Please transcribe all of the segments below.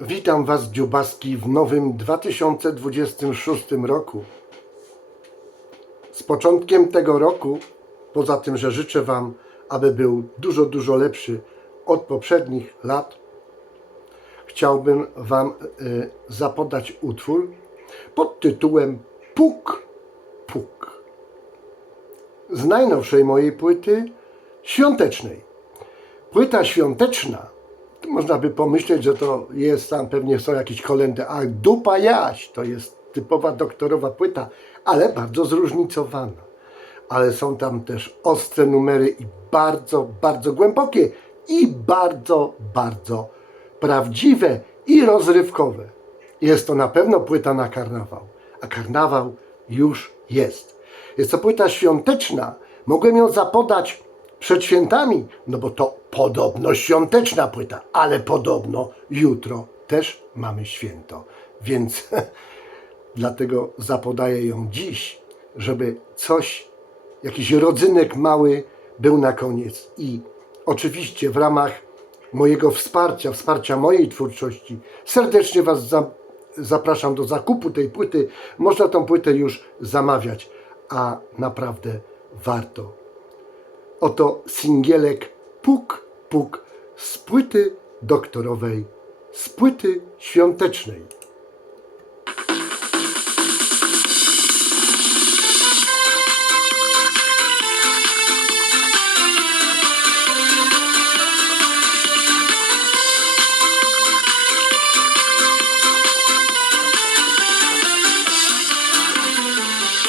Witam Was, Dziubaski, w nowym 2026 roku. Z początkiem tego roku, poza tym, że życzę Wam, aby był dużo, dużo lepszy od poprzednich lat, chciałbym Wam y, zapodać utwór pod tytułem Puk, Puk. Z najnowszej mojej płyty świątecznej. Płyta świąteczna, można by pomyśleć, że to jest tam pewnie są jakieś kolendy, a dupa jaś, to jest typowa doktorowa płyta, ale bardzo zróżnicowana. Ale są tam też ostre numery i bardzo, bardzo głębokie i bardzo, bardzo prawdziwe i rozrywkowe. Jest to na pewno płyta na karnawał, a karnawał już jest. Jest to płyta świąteczna. Mogłem ją zapodać przed świętami, no bo to podobno świąteczna płyta, ale podobno jutro też mamy święto. Więc dlatego zapodaję ją dziś, żeby coś, jakiś rodzynek mały był na koniec. I oczywiście w ramach mojego wsparcia, wsparcia mojej twórczości, serdecznie Was za, zapraszam do zakupu tej płyty. Można tą płytę już zamawiać, a naprawdę warto. Oto singielek Puk Puk z płyty doktorowej, z płyty świątecznej.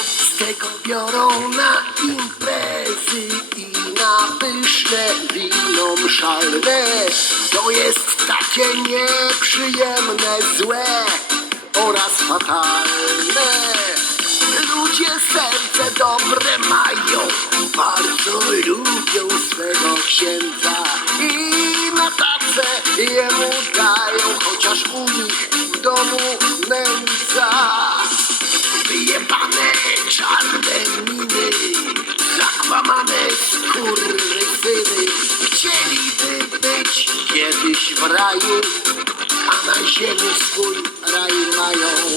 Z tego biorą na imprezy i pyszne wino mszalne. To jest takie nieprzyjemne, złe oraz fatalne. Ludzie serce dobre mają, bardzo lubią swego księdza i na tacę jemu dają, chociaż u nich w domu nędza. Wyjebane czarne miny, zakłamane skurwysyny w raju, a na ziemi swój raj mają.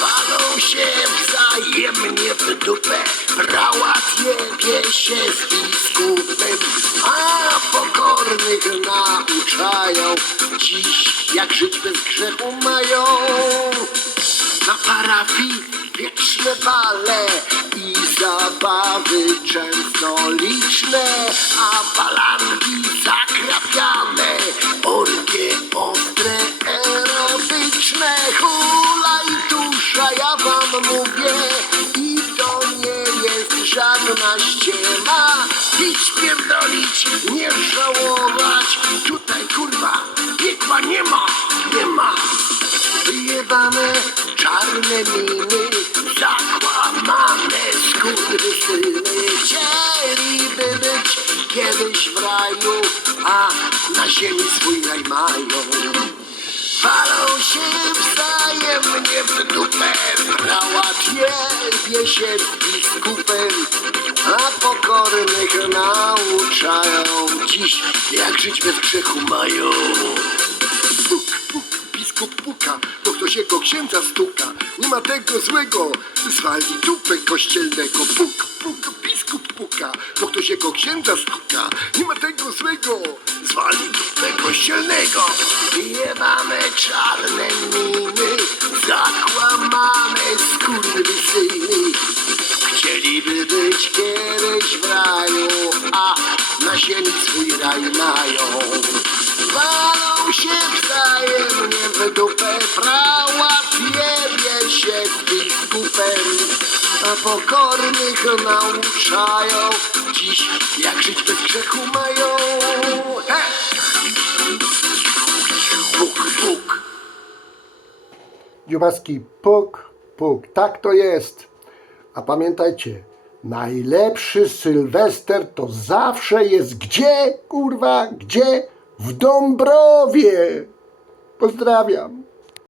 Walą się wzajemnie w dupę, prałat jebie się z biskupem A pokornych nauczają. Dziś jak żyć bez grzechu mają. Na parafii wieczne bale zabawy często liczne, a balanki zakrapiane, orgie ostre, erotyczne, hula i dusza, ja wam mówię, i to nie jest żadna ściema, pić, pierdolić, nie żałować, tutaj kurwa, piekła nie ma, nie ma. Wyjebane czarne miny, zakłamane skurwysyny Chcieliby być kiedyś w raju, a na ziemi swój raj mają. Walą się wzajemnie w dupę, prałat jebie się z biskupem A pokornych nauczają dziś, jak żyć bez grzechu mają jego księdza stuka. Nie ma tego złego, zwali dupę kościelnego. Puk, puk, biskup puka, bo ktoś jego księdza stuka. Nie ma tego złego, zwali dupę kościelnego. Jebane czarne miny, zakłamane skurwysyny. Chcieliby być kiedyś w raju, a na ziemi swój raj mają. Walą się wzajemnie w dupę, prałat jebie się z biskupem, a pokornych nauczają dziś, jak żyć bez grzechu mają. He! Puk, puk. Dziubaski, puk, puk, tak to jest. A pamiętajcie, najlepszy Sylwester to zawsze jest gdzie, kurwa, gdzie? W Dąbrowie. Pozdrawiam.